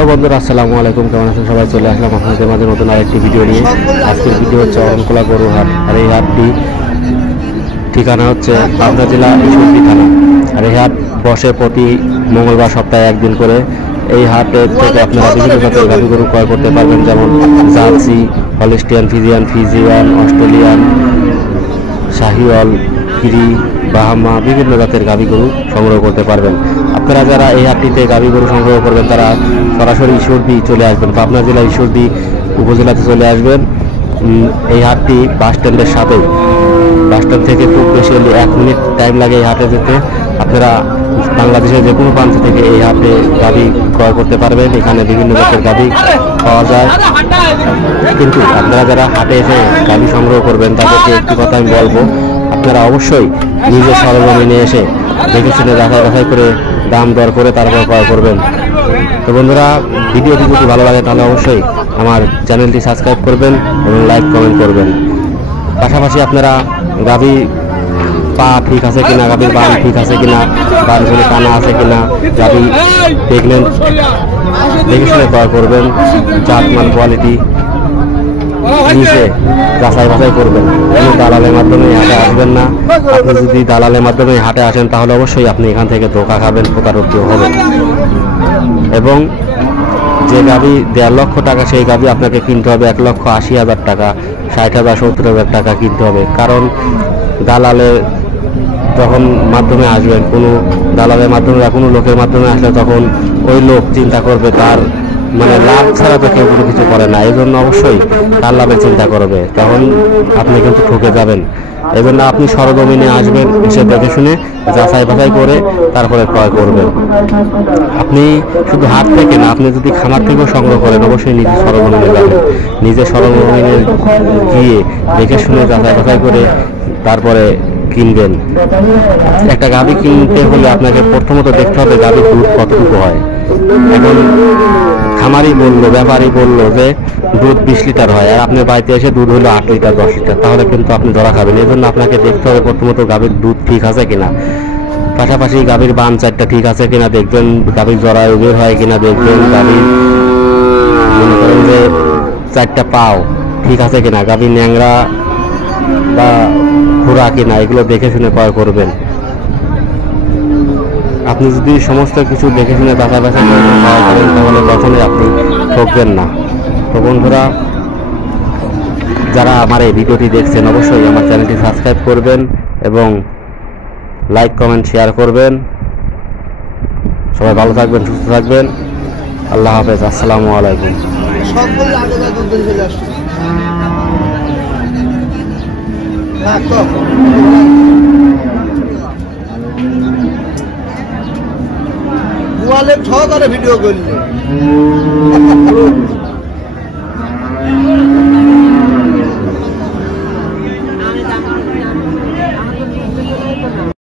Hello বন্ধুরা, আসসালামু আলাইকুম। কেমন আছেন সবাই? চলে আসলাম আপনাদের মাঝে নতুন আরেকটি ভিডিও নিয়ে। আজকের ভিডিও হচ্ছে অরণখোলা গরু হাট। আর এই হাটটি ঠিকানা হচ্ছে পাবনা জেলা ঈশ্বরদী থানা। আর এই হাট বসে প্রতি মঙ্গলবার সপ্তাহে একদিন করে। এই হাটে থেকে আপনারা বিভিন্ন জাতের গাভী গরু ক্রয় করতে পারবেন, যেমন Jersey, Holstein, Friesian, Australian, Sahiwal, Giri, বাহামা, বিভিন্ন জাতের গাভী গরু সংগ্রহ করতে পারবেন। আপনারা যারা এই হাটটিতে গাভী গরু সংগ্রহ করবেন তারা সরাসরি ঈশ্বরদী চলে আসবেন, পাবনা জেলা ঈশ্বরদী উপজেলাতে চলে আসবেন। এই হাটটি বাস স্ট্যান্ডের সাথেই। বাস স্ট্যান্ড থেকে খুব বেশি হলে 1 মিনিট টাইম লাগে এই হাটে যেতে। আপনারা বাংলাদেশের যে কোনো প্রান্ত থেকে এই হাটে গাভী ক্রয় করতে পারবেন। এখানে বিভিন্ন জাতের গাভী পাওয়া যায়। কিন্তু আপনারা যারা হাটে এসে গাভী সংগ্রহ করবেন তাদেরকে একটি কথা আমি বলবো, আপনারা অবশ্যই নিজের সরজমিনে এসে দেখে শুনে যাচাই করে দাম দর করে তারপর ক্রয় করবেন। তো বন্ধুরা, ভিডিওটি যদি ভালো লাগে তাহলে অবশ্যই আমার চ্যানেলটি সাবস্ক্রাইব করবেন এবং লাইক কমেন্ট করবেন। পাশাপাশি আপনারা গাভী পা ঠিক আছে কিনা, গাভীর বান ঠিক আছে কিনা, বানগুলি টানা আছে কিনা, গাভী দেখলেন দেখে শুনে ক্রয় করবেন। জাতমান কোয়ালিটি নিচে যাচাই বাছাই করবেন। কোনো দালালের মাধ্যমে হাটে আসবেন না। আপনি যদি দালালের মাধ্যমে হাটে আসেন তাহলে অবশ্যই আপনি এখান থেকে ধোঁকা খাবেন, প্রতারিত হবেন। এবং যে গাভী 1.5 লক্ষ টাকা, সেই গাভী আপনাকে কিনতে হবে 1,80,000 টাকা, 60,000, 70,000 টাকা কিনতে হবে। কারণ দালালের যখন মাধ্যমে আসবেন, কোনো দালালের মাধ্যমে বা কোনো লোকের মাধ্যমে আসলে তখন ওই লোক চিন্তা করবে তার মানে লাভ ছাড়া তো কেউ কোনো কিছু করে না। এই জন্য অবশ্যই তার লাভের চিন্তা করবে, তখন আপনি কিন্তু ঠকে যাবেন। এই জন্য আপনি সরজমিনে আসবেন, এসে দেখে শুনে যাচাই বাছাই করে তারপরে ক্রয় করবেন। আপনি শুধু হাট থেকে না, আপনি যদি খামার থেকেও সংগ্রহ করেন অবশ্যই নিজে সরজমিনে যাবেন। নিজে সরজমিনে গিয়ে দেখে শুনে যাচাই বাছাই করে তারপরে কিনবেন। একটা গাভী কিনতে হলে আপনাকে প্রথমত দেখতে হবে গাভীর দুধ কতটুকু হয়। এখন খামারি বললো, ব্যাপারী বললো যে দুধ 20 লিটার হয়, আর আপনার বাড়িতে এসে দুধ হলো 8 লিটার, 10 লিটার, তাহলে কিন্তু আপনি ধরা খাবেন। এই জন্য আপনাকে দেখতে হবে প্রথমত গাভীর দুধ ঠিক আছে কিনা। পাশাপাশি গাভীর বান 4টা ঠিক আছে কিনা দেখবেন, গাভীর জরায়ু বের হয় কিনা দেখবেন, গাভীর মনে করেন যে 4টা পাও ঠিক আছে কিনা, গাভীর ন্যাংরা বা খোরা কিনা, এগুলো দেখে শুনে ক্রয় করবেন। আপনি যদি সমস্ত কিছু দেখে শুনে যাচাই বাছাই করে ক্রয় করেন তাহলে কখনোই আপনি ঠকবেন না। তো বন্ধুরা, যারা আমার এই ভিডিওটি দেখছেন অবশ্যই আমার চ্যানেলটি সাবস্ক্রাইব করবেন এবং লাইক কমেন্ট শেয়ার করবেন। সবাই ভালো থাকবেন, সুস্থ থাকবেন। আল্লাহ হাফেজ। আসসালামু আলাইকুম। মোবাইলে 6 ভিডিও করলে